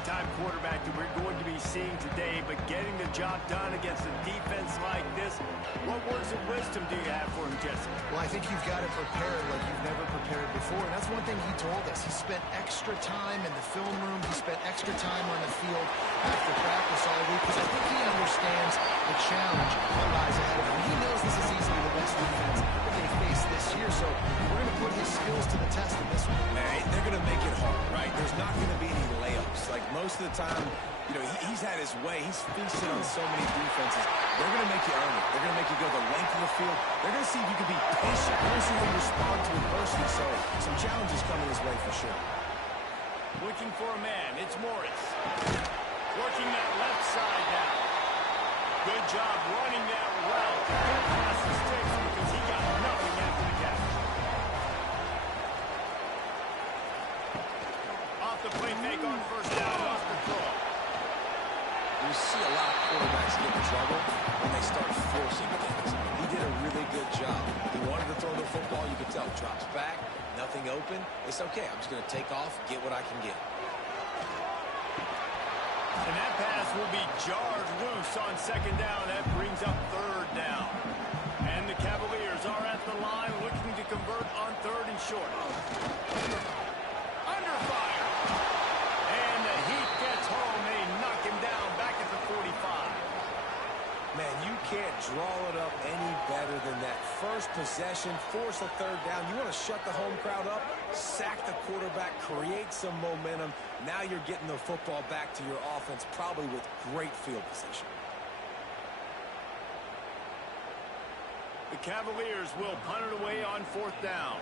big-time quarterback that we're going to be seeing today, but getting the job done against a defense like this, what words of wisdom do you have for him, Jesse? Well, I think you've got to prepare like you've never prepared before, and that's one thing he told us. He spent extra time in the film room. He spent extra time on the field after practice all week, because I think he understands the challenge that lies ahead of him. He knows this is easily the best defense that they face this year, so we're going to put his skills to the test in this one. Man, they're going to make it hard, right? There's not going to be any layups. Like most of the time, you know, he's had his way. He's feasted on so many defenses. They're going to make you earn it. They're going to make you go the length of the field. They're going to see if you can be patient. They're going to see how you respond to adversity. So some challenges coming his way for sure. Looking for a man. It's Morris. Working that left side now. Good job running that route. Good pass to Sticks because he got nothing after the catch. Off the play fake on first down. Lost control. You see a lot of quarterbacks get in trouble when they start forcing things. He did a really good job. He wanted to throw the football. You could tell. Drops back. Nothing open. It's okay. I'm just going to take off, get what I can get. And that pass will be jarred loose on second down. That brings up third down. And the Cavaliers are at the line looking to convert on third and short. Under fire. And the Heat gets home. They knock him down back at the 45. Man, you can't draw it up any better than that. First possession, force a third down. You want to shut the home crowd up, sack the quarterback, create some momentum. Now you're getting the football back to your offense, probably with great field position. The Cavaliers will punt it away on fourth down.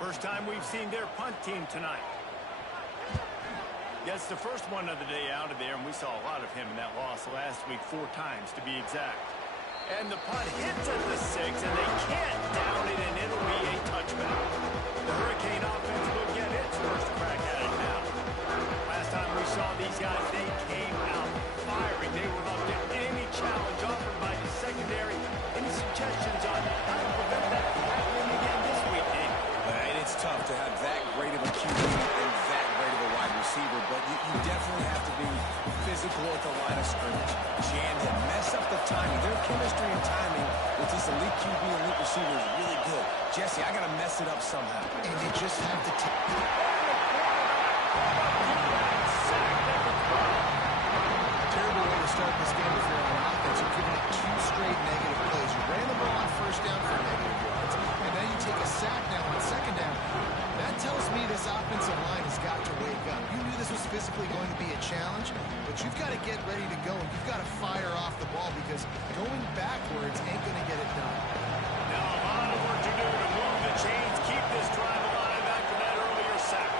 First time we've seen their punt team tonight. That's the first one of the day out of there, and we saw a lot of him in that loss last week, 4 times to be exact. And the punt hits at the 6, and they can't down it, and it'll be a touchback. The Hurricane offense will get its first crack at it now. Last time we saw these guys, they came out firing. They were up to any challenge offered by the secondary. Any suggestions on how to prevent that from happening again this week, Dave? And it's tough to have that great of a QB and that great of a wide receiver, but you definitely have to be physical at the line of scrimmage. Jam him, mess up the timing. Their chemistry and timing with this elite QB and elite receiver is really good. Jesse, I got to mess it up somehow. And they just have to terrible way to start this game if you're on offense. You're giving up 2 straight negative plays. You ran the ball on first down for negative yards, and then you take a sack now on second down. That tells me this offensive line has got to wake up. You knew this was physically going to be a challenge, but you've got to get ready to go. You've got to fire off the ball because going backwards ain't going to get it done. Now a lot of work to do to move the chains, keep this drive alive after that earlier sack.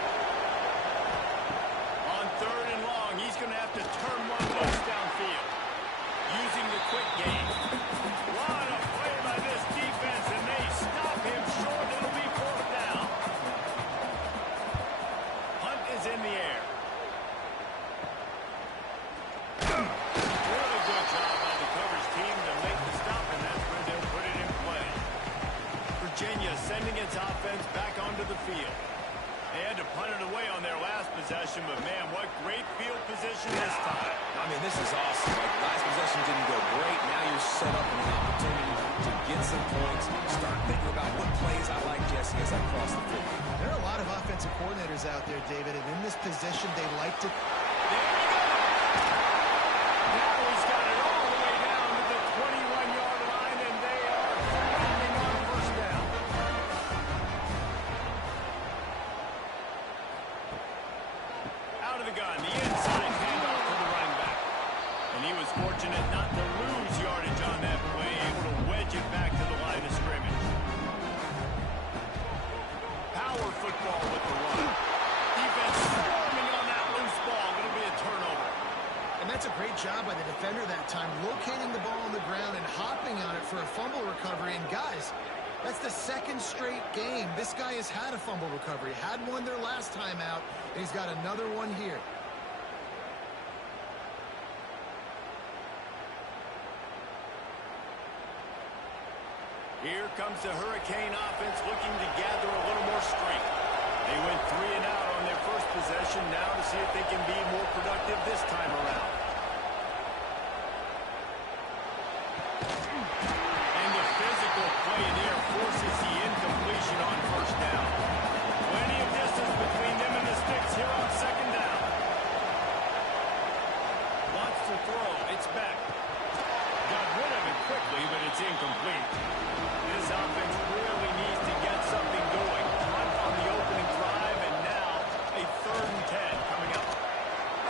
On third and long, he's going to have to turn one loose downfield. Using the quick game. What a play by this defense, and they stop him short. It'll be fourth down. Hunt is in the air. Really good job by the coverage team to make the stop, and that's where they'll put it in play. Virginia sending its offense back onto the field. They had to punt it away on their last possession, but man, what great field position this time. I mean, this is awesome. Like, last possession didn't go great. Now you're set up with an opportunity to get some points. Start thinking about what plays I like, Jesse, as I cross the field. There are a lot of offensive coordinators out there, David, and in this position, they like to... There we go! Now he's got it all the way down to the 21-yard line, and they are landing on first down. Out of the gun, the inside handoff to the running back. And he was fortunate not to lose yardage on that play, able to wedge it back to the line of scrimmage. Power football with the run. Defense swarming on that loose ball. It'll be a turnover. And that's a great job by the defender that time, locating the ball on the ground and hopping on it for a fumble recovery. And guys, that's the 2nd straight game. This guy has had a fumble recovery. Had one their last time out, and he's got another one here. Here comes the Hurricane offense looking to gather a little more strength. They went 3 and out on their first possession now to see if they can be more productive this time around. And the physical play there forces the incompletion on first down. Plenty of distance between them and the sticks here on second down. Wants to throw. It's back. Got rid of it quickly, but it's incomplete. This offense really needs to get something going. Punt on the opening drive, and now a 3rd and 10 coming up.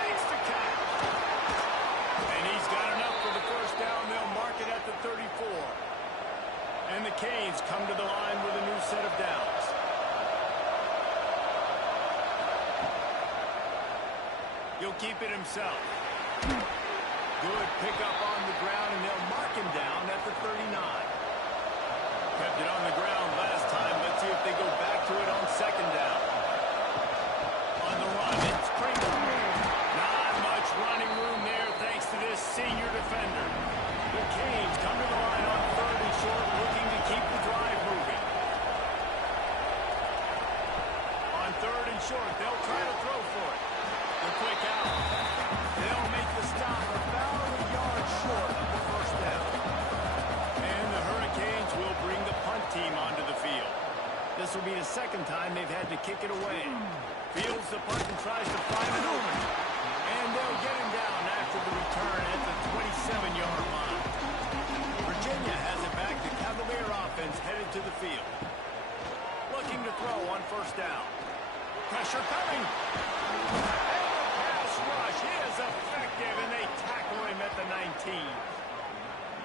Makes the catch. And he's got enough for the first down. They'll mark it at the 34. And the Canes come to the line with a new set of downs. He'll keep it himself. Good pickup on the ground, and they'll mark him down at the 39. Kept it on the ground last time. Let's see if they go back to it on second down. On the run, it's Pringle. Not much running room there thanks to this senior defender. The Canes come to the line on 3rd and short, looking to keep the drive moving. On 3rd and short, they'll try to throw for it. The quick out. They'll make the stop about a yard short of the first down. And the Hurricanes will bring the punt team onto the field. This will be the 2nd time they've had to kick it away. Fields the punt and tries to find it open. And they'll get him down after the return at the 27-yard line. Virginia has it back. The Cavalier offense headed to the field. Looking to throw on first down. Pressure coming. Rush is effective, and they tackle him at the 19.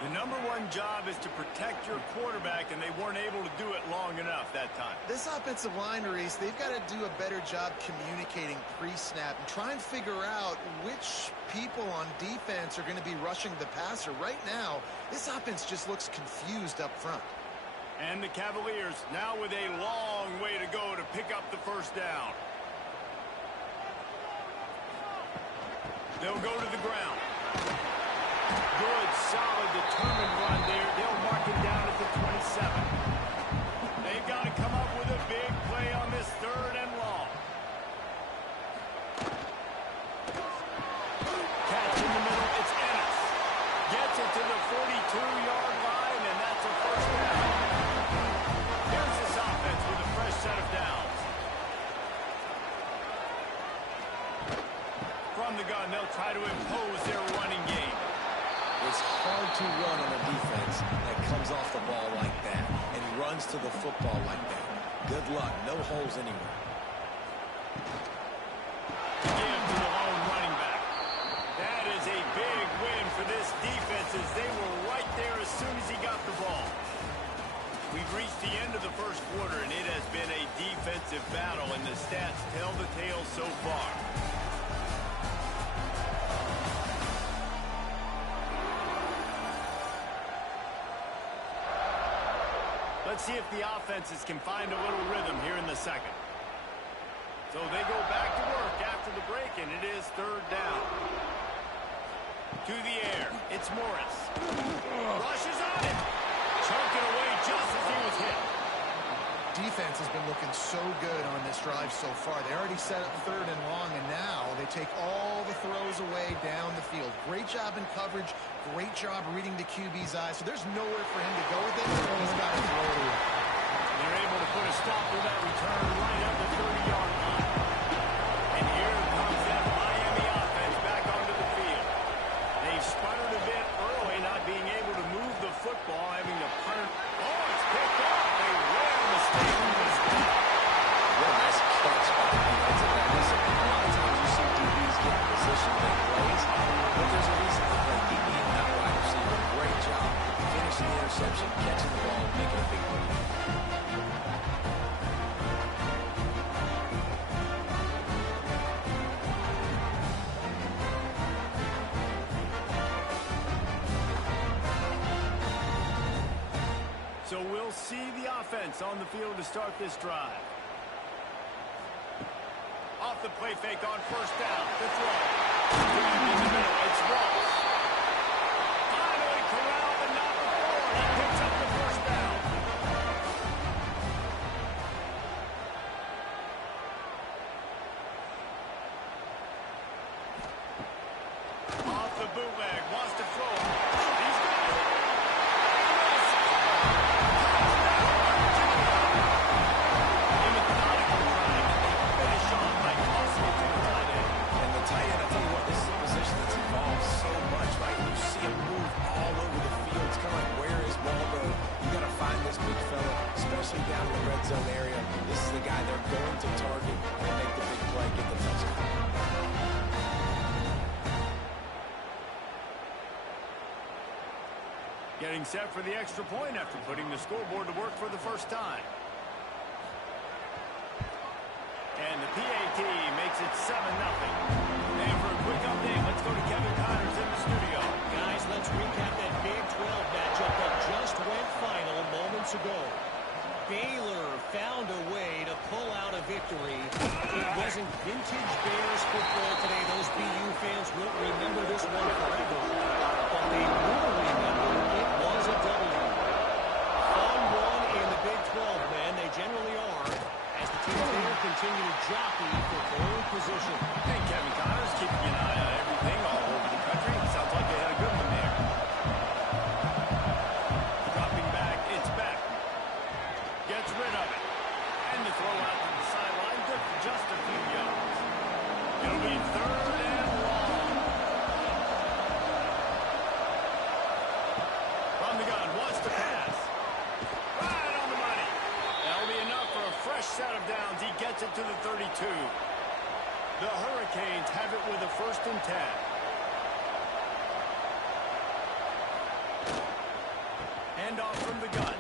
The #1 job is to protect your quarterback, and they weren't able to do it long enough that time. This offensive line, Reese, they've got to do a better job communicating pre-snap and try and figure out which people on defense are going to be rushing the passer. Right now, this offense just looks confused up front. And the Cavaliers now with a long way to go to pick up the first down. They'll go to the ground. Good, solid, determined run there. They'll mark it down at the 27. They've got to come up with a big play on this 3rd and long. Catch in the middle. It's Ennis. Gets it to the 42-yard line, and that's a first down. Here's this offense with a fresh set of downs. From the gun, they'll try to impose their running game. It's hard to run on a defense that comes off the ball like that and runs to the football like that. Good luck. No holes anywhere. To give to the lone running back. That is a big win for this defense as they were right there as soon as he got the ball. We've reached the end of the first quarter, and it has been a defensive battle, and the stats tell the tale so far. Let's see if the offenses can find a little rhythm here in the 2nd. So they go back to work after the break, and it is 3rd down. To the air, it's Morris. Rushes on it. Choked it away just as he was hit. Defense has been looking so good on this drive so far. They already set up 3rd and long, and now they take all the throws away down the field. Great job in coverage. Great job reading the QB's eyes. So there's nowhere for him to go with it. He's got to throw it away. They're able to put a stop to that return right at the 30-yard line. And here comes that Miami offense back onto the field. They've sputtered a bit early, not being able to move the football, having to punt. Oh, it's picked off. A rare mistake. What a nice catch by the defensive back. Listen, a lot of times you see DBs get in position, make plays, but there's a reason to play DB and not wide receiver. Great job finishing the interception, catching the ball, making a big play. So we'll see the offense on the field to start this drive. Off the play fake on first down. The throw. In the middle, it's Ross. Finally corralled, but not before. He picks up the first down. the bootleg. Wants to throw it. He's got it. A methodical drive that they finish off by tossing it to the tight end. And the tight end, I tell you what, this is a position that's involved so much, right? You see him move all over the field. It's kind of like, where is Waldo? You got to find this big fella, especially down in the red zone area. This is the guy they're going to target and make the big play, get the touchdown. Getting set for the extra point after putting the scoreboard to work for the first time. And the PAT makes it 7-0. And for a quick update, let's go to Kevin Connors in the studio. Guys, let's recap that Big 12 matchup that just went final moments ago. Baylor found a way to pull out a victory. It wasn't vintage Bears football today. Those BU fans will remember this one forever. But they will remember it was a W. Fun one in the Big 12, man. They generally are. As the teams there continue to jockey for pole position. And Kevin Connors keeping an eye on everything all over the country. Sounds like they had a good one there. Dropping back, it's back. Gets rid of it. And the throw out to the sideline, good for just a few yards. It'll be 3rd and long. From the gun, wants to pass. Right on the money. That'll be enough for a fresh set of downs. He gets it to the 32. The Hurricanes have it with a 1st and 10. Handoff from the gun.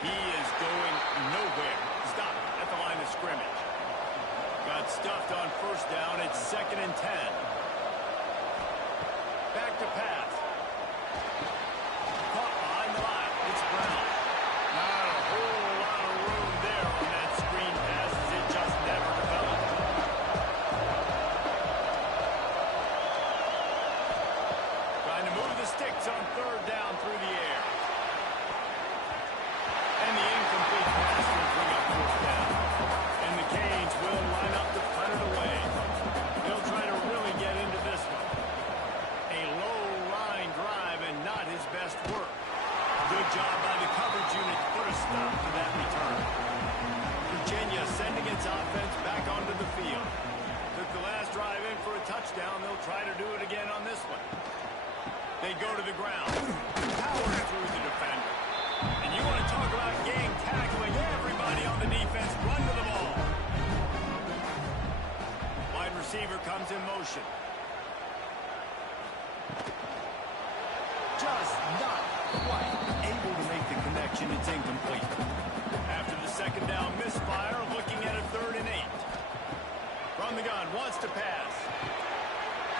He is going nowhere. Stop at the line of scrimmage. Got stuffed on 1st down. It's 2nd and 10. Back to pass. Caught behind the line. It's Brown. Not a whole lot of room there on that screen pass as it just never developed. Trying to move the sticks on 3rd down through the air. And the incomplete pass will bring up 4th down. And the Canes will line up to punt it away. They'll try to really get into this one. A low-line drive and not his best work. Good job by the coverage unit to put a stop to that return. Virginia sending its offense back onto the field. Took the last drive in for a touchdown. They'll try to do it again on this one. They go to the ground. Powers through the defender. And you want to talk about gang tackling. Everybody on the defense run to the ball. Wide receiver comes in motion. Just not quite able to make the connection. It's incomplete. After the 2nd down misfire, looking at a 3rd and 8. From the gun, wants to pass.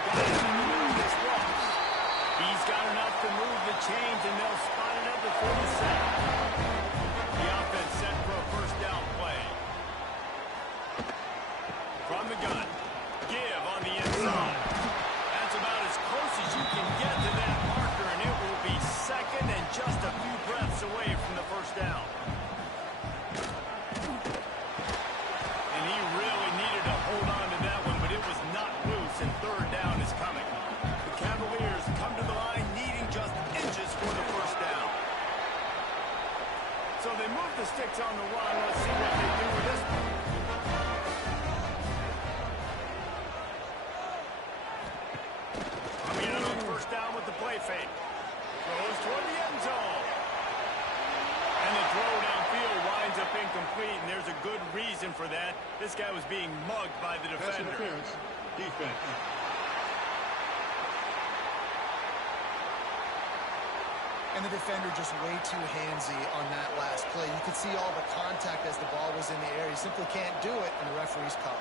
Got it in the middle of this walk. He's got enough to move the chains, and they'll spot it at the 47. The offense set for a 1st down play. From the gun, give on the inside. That's about as close as you can get to that marker, and it will be 2nd and just a few breaths away from the 1st down. And he really needed to hold on to that one, but it was not loose, and 3rd down is coming. The Cavaliers come to the line needing just inches for the 1st down. So they move the sticks on the run. Let's see what they do with this one. Coming in on 1st down with the play fake. Throws toward the end zone. And the throw downfield winds up incomplete, and there's a good reason for that. This guy was being mugged by the defender. Defense. And the defender just way too handsy on that last play. You could see all the contact as the ball was in the air. He simply can't do it, and the referee's call.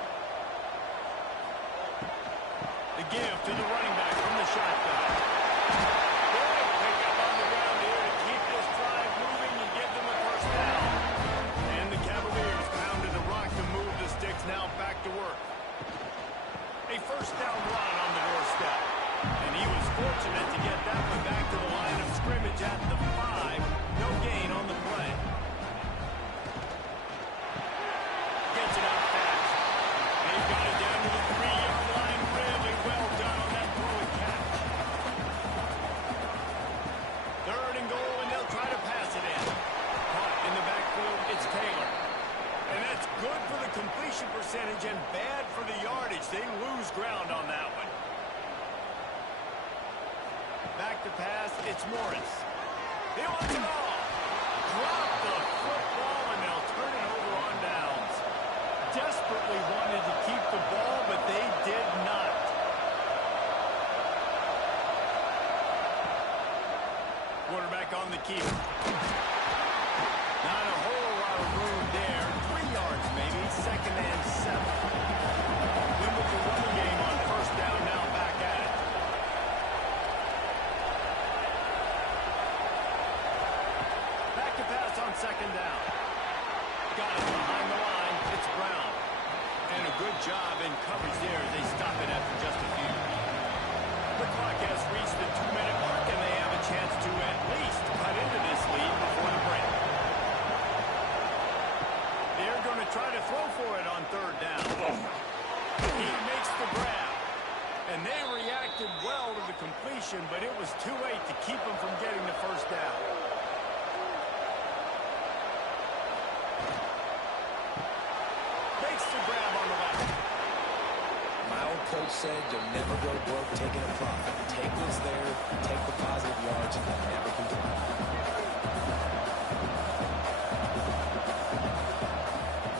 The give to the running back from the shotgun. Good pick up on the ground here to keep this drive moving and give them a 1st down. And the Cavaliers pounded the rock to move the sticks now back to work. A 1st down run on the doorstep. And he was fortunate to get that one back to the line of scrimmage at the 5. No gain on the play. Gets it out fast. They've got it down to the 3-yard line. Really well done on that throw and catch. completion percentage and bad for the yardage. They lose ground on that one. Back to pass, it's Morris. He wants it all. Drop the football, and they'll turn it over on downs. Desperately wanted to keep the ball, but they did not. Quarterback on the keeper. Not a whole lot of room there. 3 yards maybe. 2nd and 7. Then with the running game on first down, now back at it. Back to pass on 2nd down. Got it behind the line. It's Brown. And a good job in coverage there as they stop it after just a few. The clock has reached the 2-minute mark, and they have a chance to at least cut into this lead before the break. They're going to try to throw for it on 3rd down. He makes the grab. And they reacted well to the completion, but it was too late to keep them from getting the 1st down. Makes the grab on the left. My old coach said you'll never go broke taking a profit. Take what's there, take the positive yards, and never complain.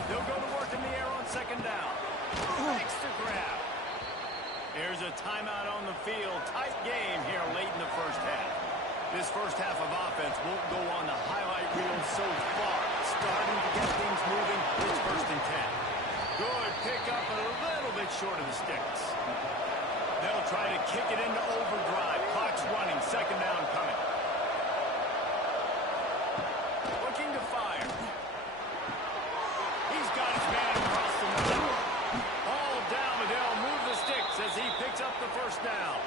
They'll go to work in the air on 2nd down. Makes the grab. There's a timeout on the field. Tight game here late in the 1st half. This 1st half of offense won't go on the highlight reel so far. Starting to get things moving. It's 1st and 10. Good pickup, a little bit short of the sticks. They'll try to kick it into overdrive. Clock's running. 2nd down coming. Looking to fire. He's got his man across the middle. All down, but they'll move the sticks as he picks up the 1st down.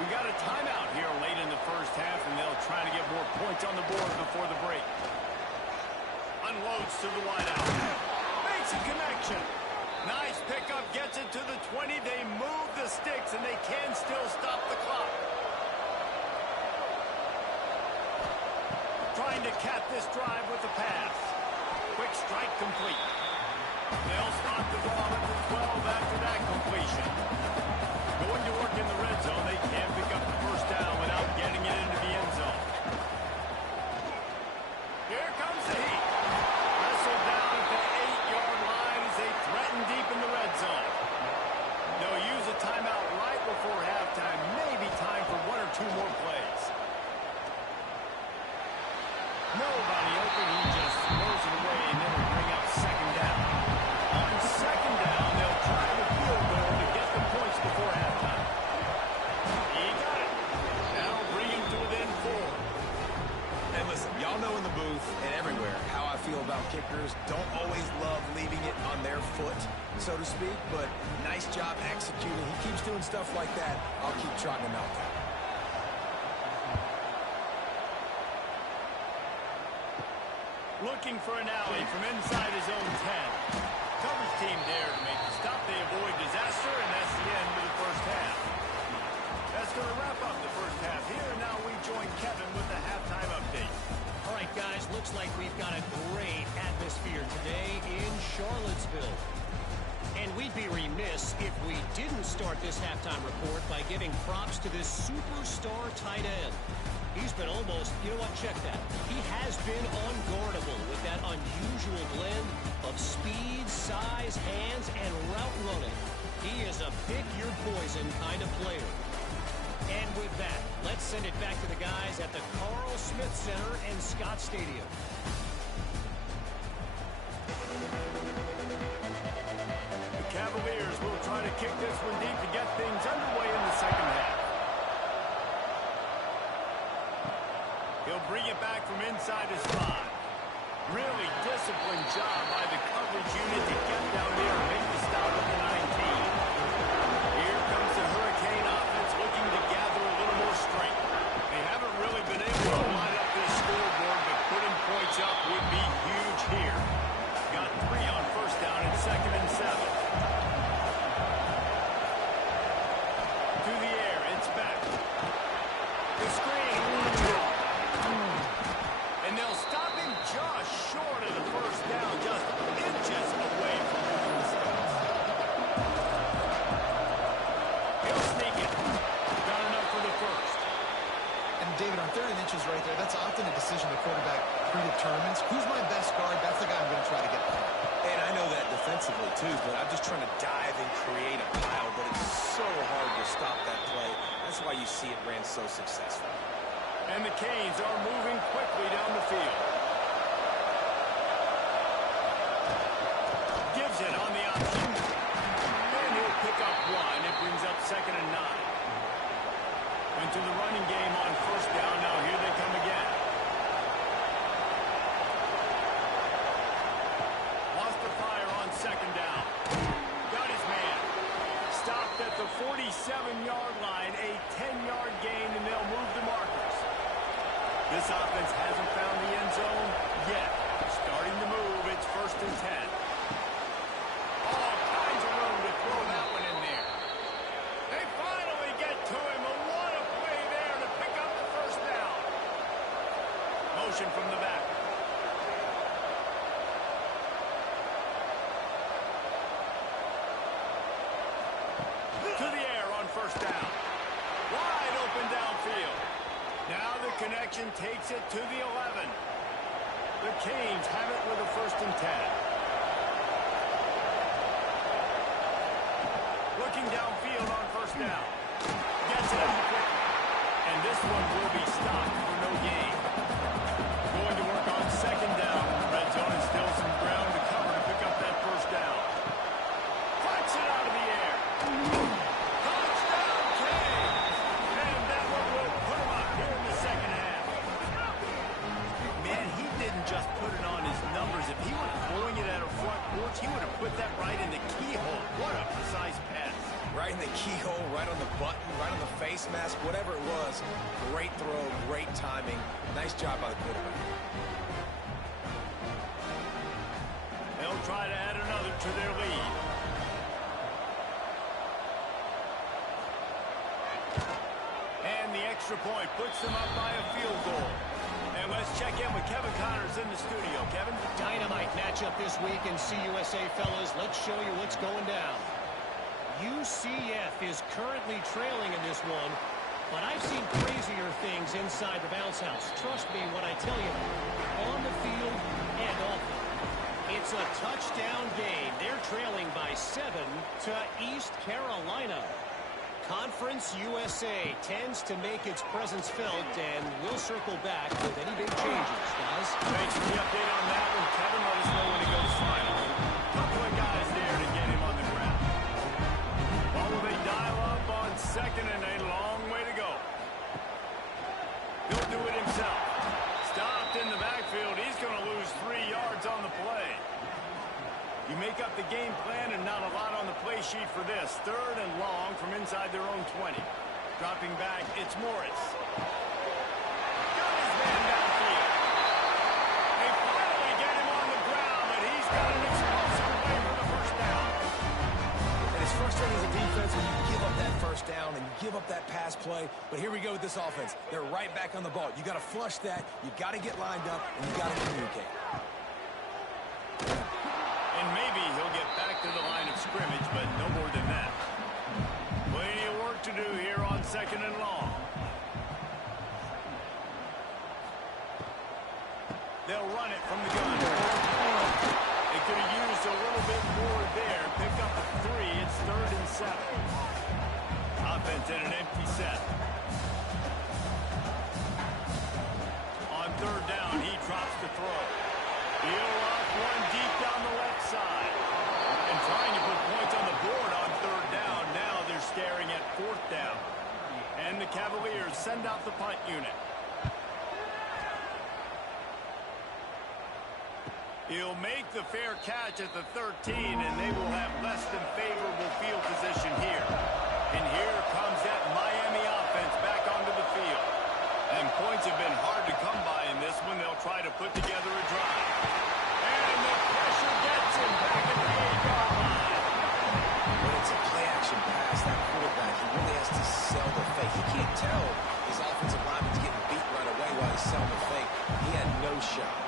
We got a timeout here late in the 1st half, and they'll try to get more points on the board before the break. Unloads to the wideout. Makes a connection. Nice pickup, gets it to the 20. They move the sticks, and they can still stop the clock. Trying to cap this drive with the pass. Quick strike complete. They'll stop the ball at the 12 after that completion. Going to work in the red zone. They can't pick up the 1st down without getting it into the end zone. Here comes the heat. Wrestled down at the 8-yard line as they threaten deep in the red zone. They'll use a timeout right before halftime. Maybe time for 1 or 2 more plays. Nobody open. He just throws it away, and then will bring up 2nd down. On 2nd down, they'll try the field goal to get the points before halftime. He got it. Now bring him to within 4. And listen, y'all know in the booth and everywhere how I feel about kickers. Don't always love leaving it on their foot, so to speak, but nice job executing. He keeps doing stuff like that. I'll keep trotting him out there. Looking for an alley from inside his own 10. Coverage team there to make the stop. They avoid disaster, and that's the end of the 1st half. That's going to wrap up the 1st half here. And now we join Kevin with the halftime update. All right, guys, looks like we've got a great atmosphere today in Charlottesville. And we'd be remiss if we didn't start this halftime report by giving props to this superstar tight end. He's been almost, you know what, check that. He has been unguardable with that unusual blend of speed, size, hands, and route running. He is a pick-your-poison kind of player. And with that, let's send it back to the guys at the Carl Smith Center and Scott Stadium. The Cavaliers will try to kick this one deep to get things underway in the 2nd half. He'll bring it back from inside his 5. Really disciplined job by the coverage unit to get down there and make the stop at the 19. Here comes the Hurricane offense looking to gather a little more strength. They haven't really been able to line up this scoreboard, but putting points up would be huge here. Got 3 on 1st down and 2nd and 7. To the air, it's back. The screen. And they'll stop him just short of the 1st down, just decision the quarterback predetermines. Who's my best guard? That's the guy I'm going to try to get behind. And I know that defensively, too, but I'm just trying to dive and create a pile, but it's so hard to stop that play. That's why you see it ran so successful. And the Canes are moving quickly down the field. Gives it on the option. And he'll pick up one. It brings up 2nd and 9. Went to the running game on 1st down. Now here they come again. Lost the fire on 2nd down. Got his man. Stopped at the 47-yard line. A 10-yard gain, and they'll move the markers. This offense hasn't found the end zone yet. Starting to move. It's 1st and 10. All kinds of room to throw that one in there. They finally get to him. And what a play there to pick up the 1st down. Motion from the back. To the air on 1st down. Wide open downfield. Now the connection takes it to the 11. The Canes have it with a 1st and 10. Looking downfield on 1st down. Gets it out quickly. And this one will be stopped for no gain. Going to work on 2nd down. Red zone is still some ground to cover to pick up that 1st down. Flies it out of the air. Touchdown, Canes! And that one will put him up here in the 2nd half. Man, he didn't just put it on his numbers. If he were throwing it at a front porch, he would have put that right in the keyhole. What a precise pass. Right in the keyhole, right on the button, right on the face mask, whatever it was. Great throw, great timing. Nice job by the quarterback. They'll try to add another to their lead. And the extra point puts them up by a field goal. And let's check in with Kevin Connors in the studio. Kevin? Dynamite matchup this week in CUSA, fellas. Let's show you what's going down. UCF is currently trailing in this one, but I've seen crazier things inside the bounce house. Trust me when I tell you, on the field and off it. It's a touchdown game. They're trailing by 7 to East Carolina. Conference USA tends to make its presence felt, and we'll circle back with any big changes, guys. Thanks for the update on that one, Kevin. Let us know when it goes final. Couple of guys there to get him on the ground. Will they dial up on 2nd and a long way to go? He'll do it himself. Stopped in the backfield. He's going to lose 3 yards on the play. You make up the game plan and not a lot on the play sheet for this. 3rd and long from inside their own 20. Dropping back, it's Morris. Got his man downfield. They finally get him on the ground, but he's got an explosive play for the 1st down. And it's frustrating as a defense when you give up that 1st down and you give up that pass play. But here we go with this offense. They're right back on the ball. You got to flush that. You got to get lined up, and you got to communicate. And maybe he'll get back to the line of scrimmage, but no more than that. Plenty of work to do here on 2nd and long. They'll run it from the gun. They could have used a little bit more there. Pick up a 3. It's 3rd and 7. Offense in an empty set. On 3rd down, he drops the throw. He'll off one deep down the left side. And trying to put points on the board on 3rd down. Now they're staring at 4th down. And the Cavaliers send out the punt unit. He'll make the fair catch at the 13, and they will have less than favorable field position here. And here comes that Miami offense back onto the field. And points have been hard to come by in this one. They'll try to put together a drive. And the pressure gets him back at the 8-yard line. When it's a play-action pass, that quarterback, he really has to sell the fake. He can't tell his offensive lineman's getting beat right away while he's selling the fake. He had no shot.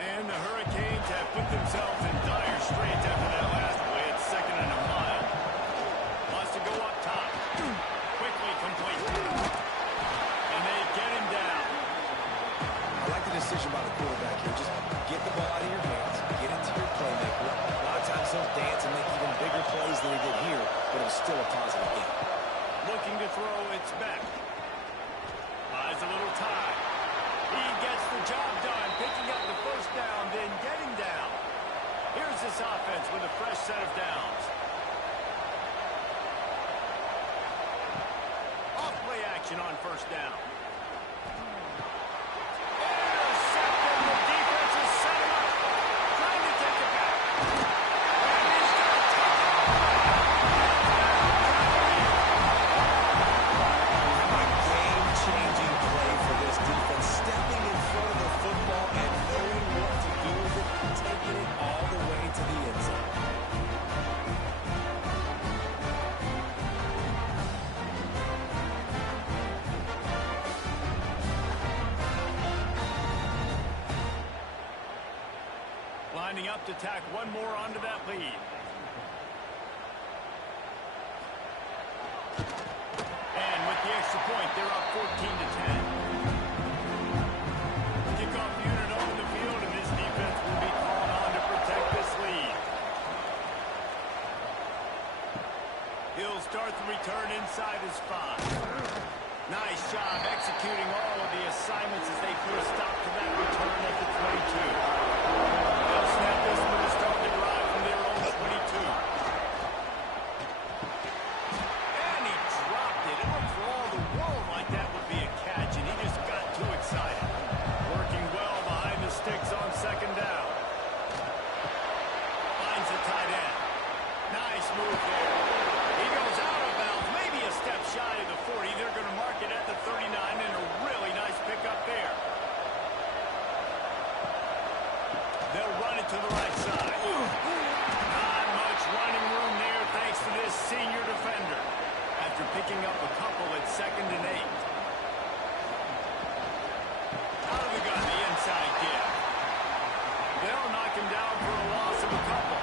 And the Hurricanes have put themselves in dire straits after that last play. It's 2nd and a mile. action on first down. Intercepted. The defense has set him up. Trying to take it back. And he's going to take it A game-changing play for this defense. Stepping in front of the football and knowing what to do with it, taking it all the way to the end zone. lining up to tack one more onto that lead. And with the extra point, they're up 14-10. Kickoff unit on the field, and this defense will be called on to protect this lead. He'll start the return inside his 5. Nice job executing all of the assignments as they put a stop to that return at the 22. They'll snap this one to start the drive from their own 22. And he dropped it. It looked for all the world like that would be a catch, and he just got too excited. Working well behind the sticks on second down. Finds the tight end. Nice move there. He goes out of bounds, maybe a step shy of the 40. They're going to mark it at the 39, and a really nice pickup there. They'll run it to the right side. Not much running room there thanks to this senior defender. After picking up a couple at 2nd and 8. Out of the gun, the inside give. They'll knock him down for a loss of a couple.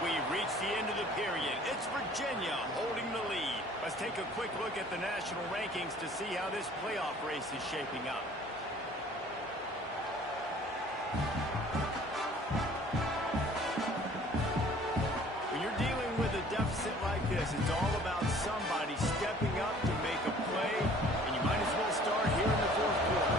We've reached the end of the period. It's Virginia holding the lead. Let's take a quick look at the national rankings to see how this playoff race is shaping up. When you're dealing with a deficit like this, it's all about somebody stepping up to make a play, and you might as well start here in the 4th quarter.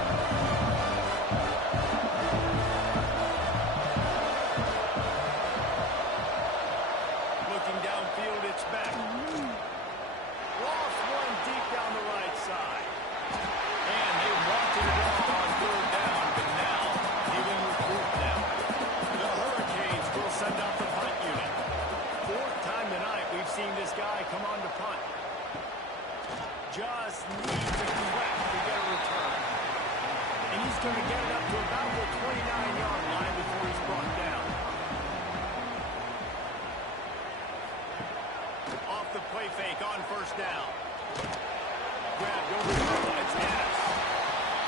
Looking downfield, it's back. Lost one deep down the right side. And they wanted it all on 3rd down, but now dealing with 4th down. The Hurricanes will send out the punt unit. 4th time tonight we've seen this guy come on to punt. Just needs a crack to get a return. And he's going to get it up to about the 29-yard line before he's brought down. Off the play fake on 1st down. Grabbed over the middle. It's Dennis.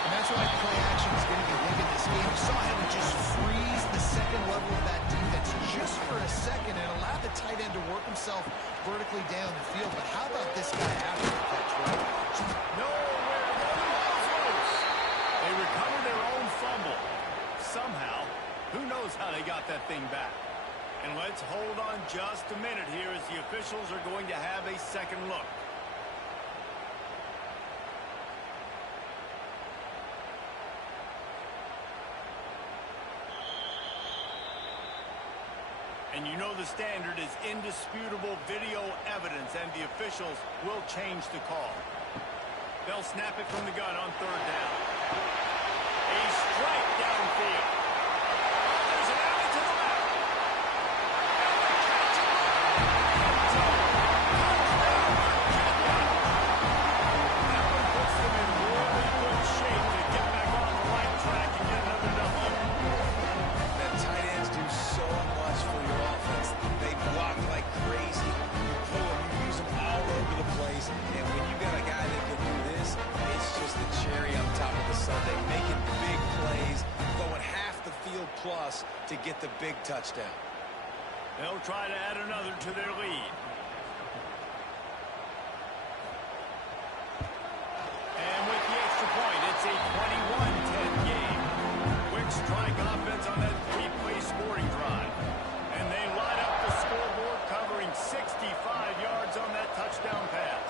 And that's why play action is going to be big in this game. You saw him just freeze the second level of that defense just for a second and allow the tight end to work himself vertically down the field. But how about this guy after the catch, right? Nowhere to go. The ball's loose. They recover their own fumble. Somehow, who knows how they got that thing back. And let's hold on just a minute here as the officials are going to have a second look. And you know the standard is indisputable video evidence, and the officials will change the call. They'll snap it from the gun on 3rd down. A strike downfield. Oh, there's an alley to the left. That one puts them in really good shape to get back on the right track and get another double. That tight ends do so much for your offense. They block like crazy. You pull them, you use them all over the place. And when you got a guy that can do this, it's just the cherry on top of the sundae. Making big plays, going half the field plus to get the big touchdown. They'll try to add another to their lead. And with the extra point, it's a 21-10 game. Quick strike offense on that 3-play scoring drive. And they light up the scoreboard, covering 65 yards on that touchdown pass.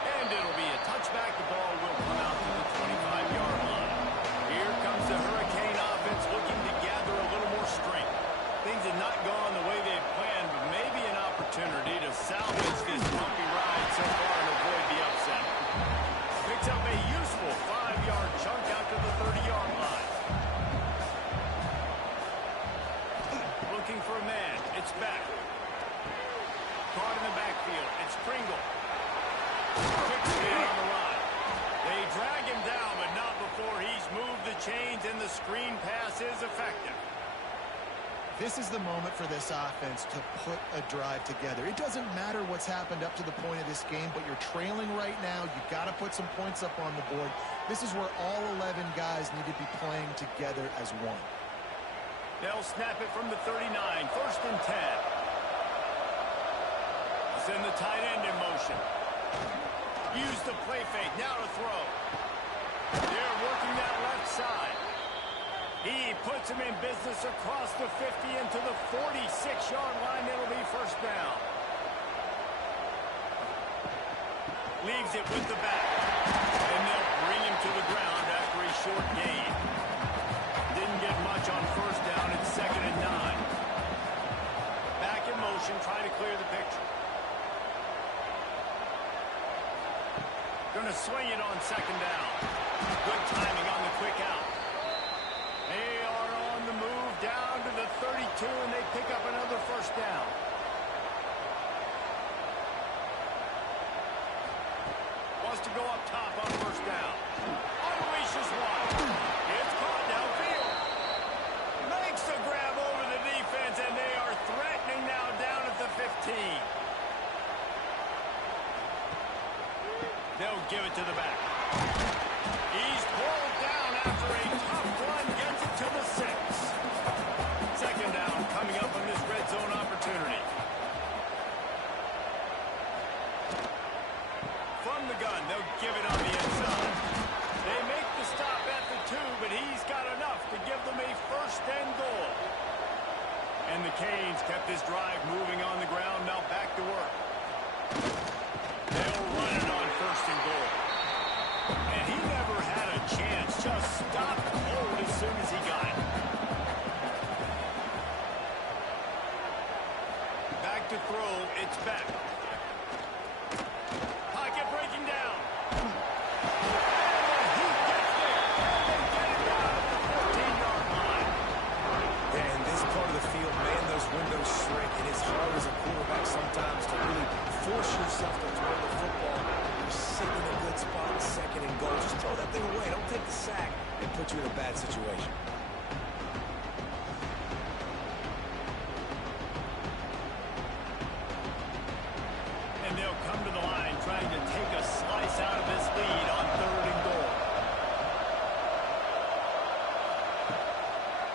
And it'll be a touchback. The ball will come out to the 25-yard line. Here comes the Hurricane offense looking to gather a little more strength. looking for a man. It's back. Caught in the backfield. It's Pringle. Quick spin on the run. They drag him down, but not before he's moved the chains, and the screen pass is effective. This is the moment for this offense to put a drive together. It doesn't matter what's happened up to the point of this game, but you're trailing right now. You've got to put some points up on the board. This is where all 11 guys need to be playing together as one. They'll snap it from the 39, 1st and 10. Send the tight end in motion. Use the play fake, now to throw. They're working that left side. He puts him in business across the 50 into the 46-yard line. It'll be 1st down. Leaves it with the back. And they'll bring him to the ground after a short gain. Didn't get much on 1st down. It's 2nd and 9. Back in motion, trying to clear the picture. Going to swing it on 2nd down. Good timing on the quick out. They are on the move down to the 32, and they pick up another 1st down. Wants to go up top on 1st down. Unleashes one. It's caught downfield. Makes the grab over the defense, and they are threatening now down at the 15. They'll give it to the back. He's pulled down after a tough run, gets it to the 6. 2nd down coming up on this red zone opportunity. From the gun, they'll give it on the inside. They make the stop at the 2, but he's got enough to give them a 1st and goal. And the Canes kept this drive moving on the ground, now back to work. They'll run it on 1st and goal. And he never had a chance, just stopped cold as soon as he got it. Back to throw, it's back. Pocket breaking down. And he gets there. And they get it down at the 14-yard line. Yeah, in this part of the field, man, those windows shrink. It is hard as a quarterback sometimes to really force yourself to throw the football. You're sitting in a good spot, 2nd and goal. Just throw that thing away. Don't take the sack and put you in a bad situation. And they'll come to the line trying to take a slice out of this lead on 3rd and goal.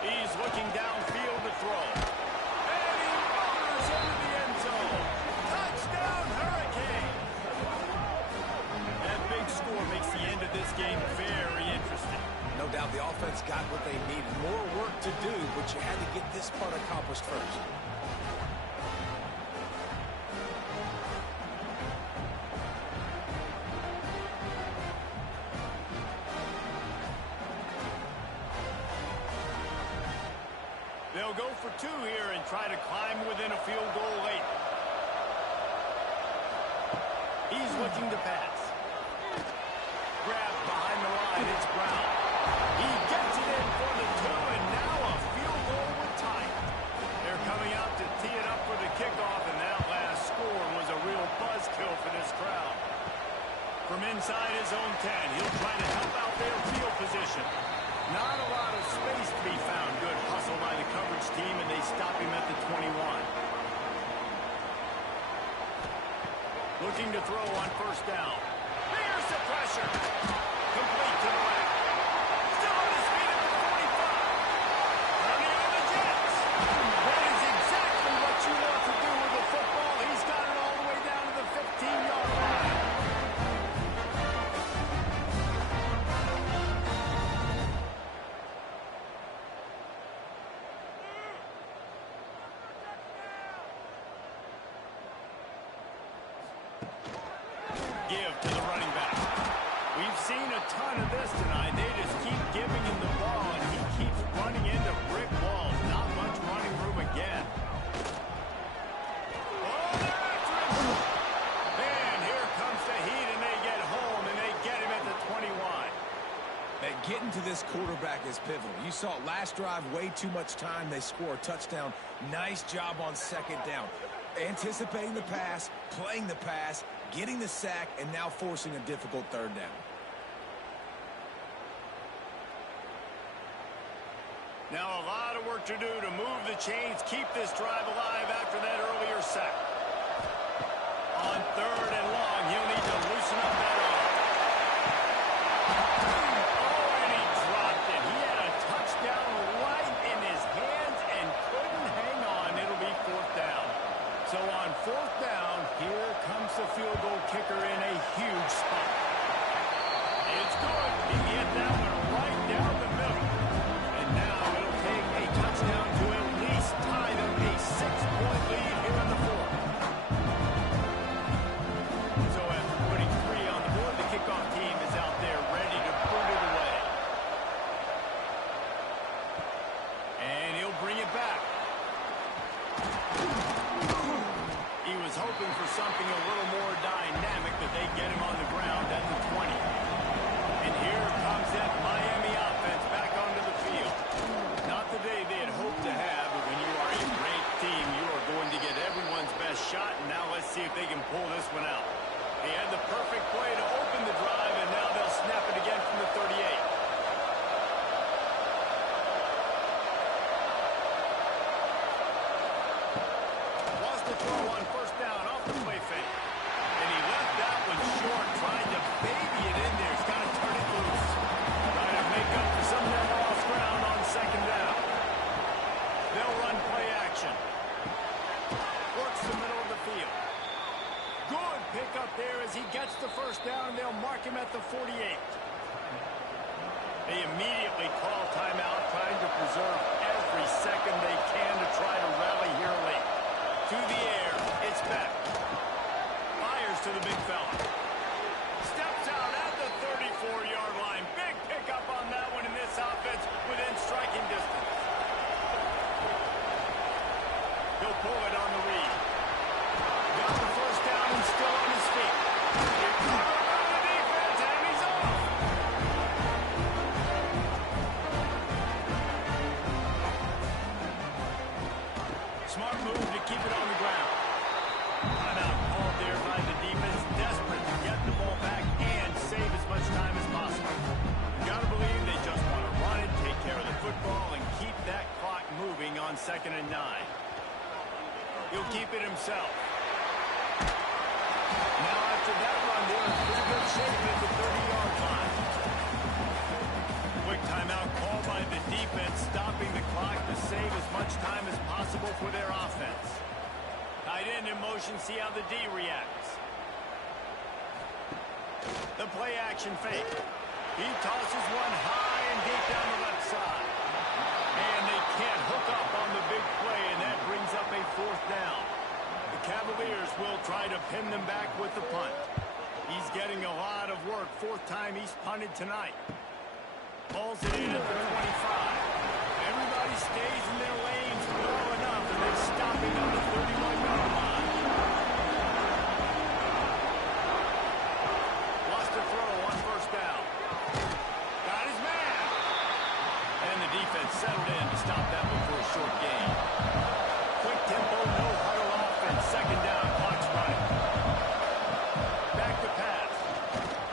He's looking downfield to throw. And he motors into the end zone. Touchdown, Hurricane! That big score makes the end of this game very interesting. No doubt the offense got what they needed. More work to do, but you had to get this part accomplished first. They'll go for 2 here and try to climb within a field goal late. He's looking to pass. Grab behind the line, it's Brown. He gets it in for the 2, and now a field goal with time. They're coming out to tee it up for the kickoff, and that last score was a real buzzkill for this crowd. From inside his own 10, he'll try to help out their field position. Not a lot of space to be found. Good hustle by the coverage team, and they stop him at the 21. Looking to throw on 1st down. Here's the pressure. Complete to the left. Still on his feet at the 45. Turning on the Jets. That is exactly what you want to do with the football. He's got it all the way down to the 15-yard line. Give to the running back. We've seen a ton of this tonight. They just keep giving him the ball, and he keeps running into brick walls. Not much running room again. Oh, they're after him. And here comes the heat, and they get home, and they get him at the 21. That getting to this quarterback quarterback is pivotal. You saw it last drive, way too much time. They score a touchdown. Nice job on second down. Anticipating the pass, playing the pass, getting the sack, and now forcing a difficult third down. Now a lot of work to do to move the chains, keep this drive alive after that earlier sack. On third and long, he'll need to loosen up that arm. Oh, and he dropped it. He had a touchdown right in his hands and couldn't hang on. It'll be fourth down. So on fourth down, here comes the field goal kicker in a huge spot. It's good. He hit that one right down the middle. And now it'll take a touchdown to at least tie them a 6-point lead here in the fourth. So after putting 3 on the board, the kickoff team is out there ready to put it away. And he'll bring it back. He was hoping for something a little more dynamic, but they get him on the ground at the 20. And here comes that Miami offense back onto the field. Not the day they had hoped to have, but when you are a great team, you are going to get everyone's best shot, and now let's see if they can pull this one out. They had the perfect play to open the drive, and now they'll snap it again from the 38. Lost the throw on first down off the play fake. And he left that one short, trying to baby it in there. He's got to turn it loose. Trying to make up for some of that lost ground on second down. They'll run play action. Works the middle of the field. Good pickup there as he gets the first down, and they'll mark him at the 48. They immediately call timeout, trying to preserve every second they can to try to rally here late. To the air, it's back. Fires to the big fella. Steps out at the 34-yard line. Big pickup on that one in this offense within striking distance. He'll pull it on the read. Got the first down and still on his feet. He's covered by the defense, and he's off. Smart move to keep it on the ground. Timeout called there by the defense, desperate to get the ball back and save as much time as possible. You gotta believe they just want to run it, take care of the football, and keep that clock moving on 2nd and 9. He'll keep it himself. Now after that run, they're in pretty good shape at the 30-yard line. Quick timeout called by the defense, stopping the clock to save as much time as possible for their offense. Tight end in motion, see how the D reacts. The play action fake. He tosses one high and deep down the left side. And they can't hook up on the big play, and that brings up a fourth down. The Cavaliers will try to pin them back with the punt. He's getting a lot of work. 4th time he's punted tonight. Pulls it in at the 25. Everybody stays in their lanes well enough, and they're stopping on the 31-yard line. Lost a throw on first down. Got his man. And the defense settled in to stop that before a short gain. Quick tempo, no huddle offense. Second down, clock's running. Back to pass.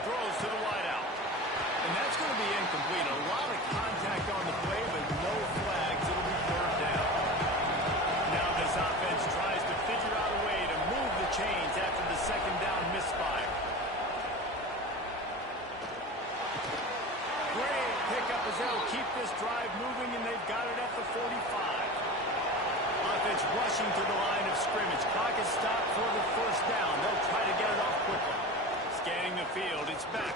Throws to the wideout. And that's going to be incomplete. A lot of contact on the play, but no flags. It'll be third down. Now this offense tries to figure out a way to move the chains after the second down misfire. Great pickup as they'll keep this drive moving, and they've got it at the 45. Offense rushing to the line of scrimmage. Clock is stopped for the first down. They'll try to get it off quickly. Scanning the field, it's back.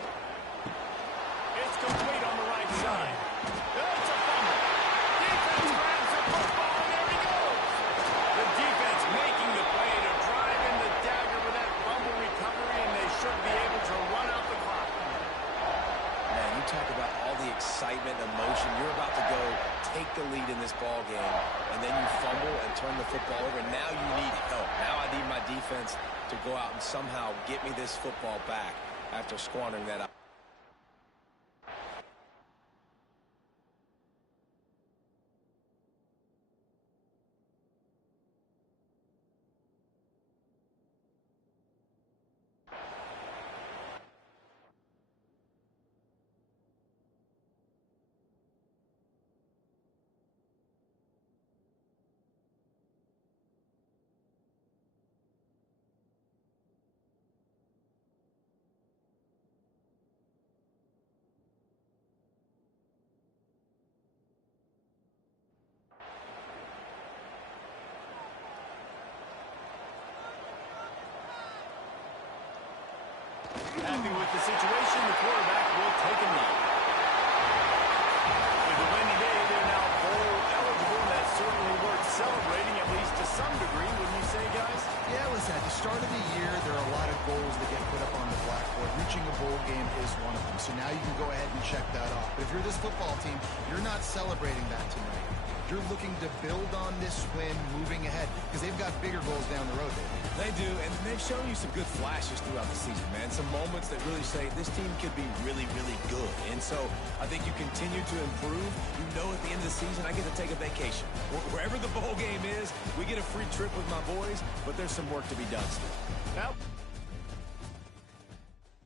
It's complete on the right side. It's a fumble. Defense grabs the football, and there he goes. The defense making the play to drive in the dagger with that fumble recovery, and they should be able to run out the clock. Man, you talk about all the excitement, emotion. You're about to go take the lead in this ball game, and then you fumble and turn the football over. Now you need help. Now I need my defense to go out and somehow get me this football back after squandering that out. Happy with the situation, the quarterback will take a knee. With the win today, they're now bowl eligible, and that's certainly worth celebrating, at least to some degree, wouldn't you say, guys? Yeah, listen, at the start of the year, there are a lot of goals that get put up on the blackboard. Reaching a bowl game is one of them. So now you can go ahead and check that off. But if you're this football team, you're not celebrating that tonight. You're looking to build on this win moving ahead because they've got bigger goals down the road, baby. They do, and they've shown you some good flashes throughout the season, man. Some moments that really say this team could be really, really good. And so I think you continue to improve. You know at the end of the season, I get to take a vacation. Wherever the bowl game is, we get a free trip with my boys, but there's some work to be done still. Well,